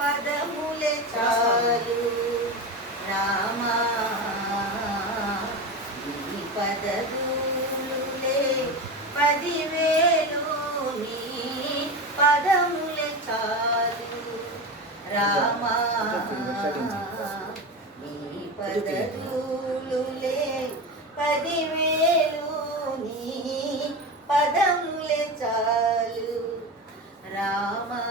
పదములే చాలు రామా నీ పదములే 10,000 నీ పదములే చాలు రామా నీ పదములే 10,000 నీ పదములే చాలు రామా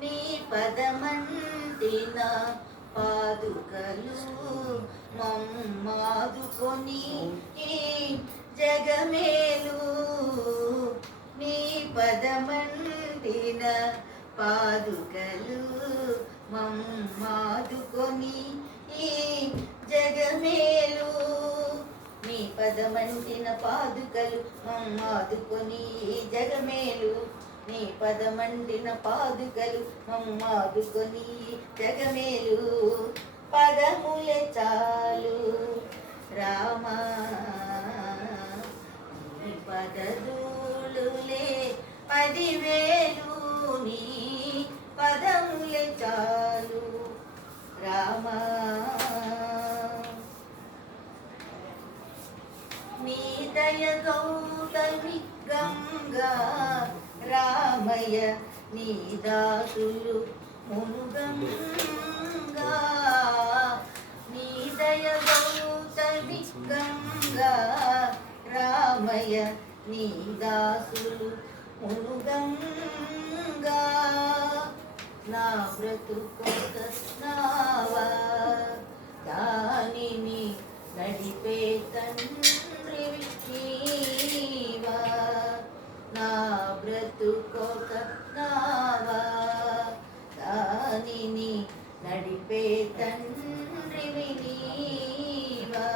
నీ పదమంటిన పాదుకలు మమ్మాదుకొని ఈ జగమేలు నీ పదమంటిన పాదుకలు మమ్మాదుకొని ఈ జగమేలు నీ పదమంటిన పాదుకలు మమ్మాదుకొని జగమేలు నీ పదమంటిన పాదుకలు మమ్మాదుకొని జగమేలు పదములే చాలు రామా నీ పదదులులే 10,000 నీ పదములే చాలు రామా నీ దయ గౌతమి గంగా రామయ్య నీ దాసులు మునుగంగా నీ దయ గౌతమి గంగా రామయ్య నీ దాసులు మునుగంగా నా బ్రతుకొక నావా దానిని నడిపే తండ్రి నీవా నా బ్రతుకొక నావా దానిని నడిపే తండ్రి నీవా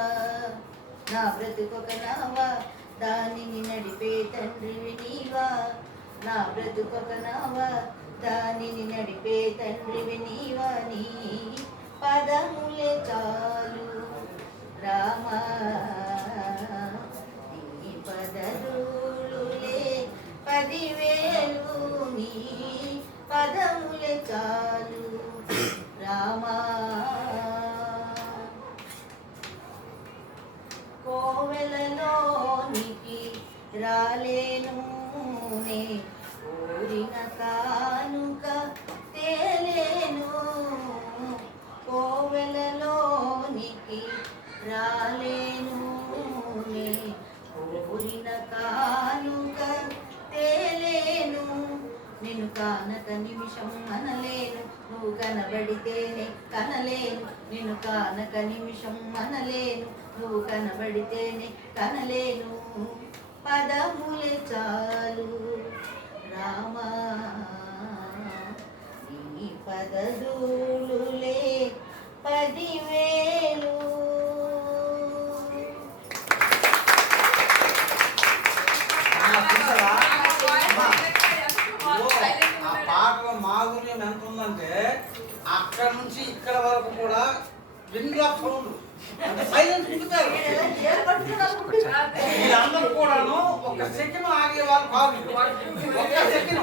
నా బ్రతుకొక నావా దానిని నడిపే తండ్రి నీవా నా బ్రతుకొక నావా దానిని నడిపే తండ్రి నీవా నీ పదములే చాలు రామా నీ పదరులులే 10,000 నీ పదములే చాలు రామా కోవెలలోనికి రాలేను నే కోరిన కానుక తేలేను కోవెలలోనికి రాలేను నే కోరిన కానుక తేలేను నిన్ను కానక నిమిషం అనలేను నువ్వు కనబడితేనే కనలేను నిన్ను కానక నిమిషం అనలేను నువ్వు కనబడితేనే కనలేను పదములే చాలు రామా నీ పదదులులే 10,000 ఆ పాటలో మాధుర్యం ఎంత ఉందంటే అక్కడ నుంచి ఇక్కడ వరకు కూడా విండ్ల సౌండ్ అంటే సైలెంట్ ఉంటున్నారు వీళ్ళందరూ కూడాను ఒక సెకండ్ ఆగే వాళ్ళు కాదు ఒక్క సెకండ్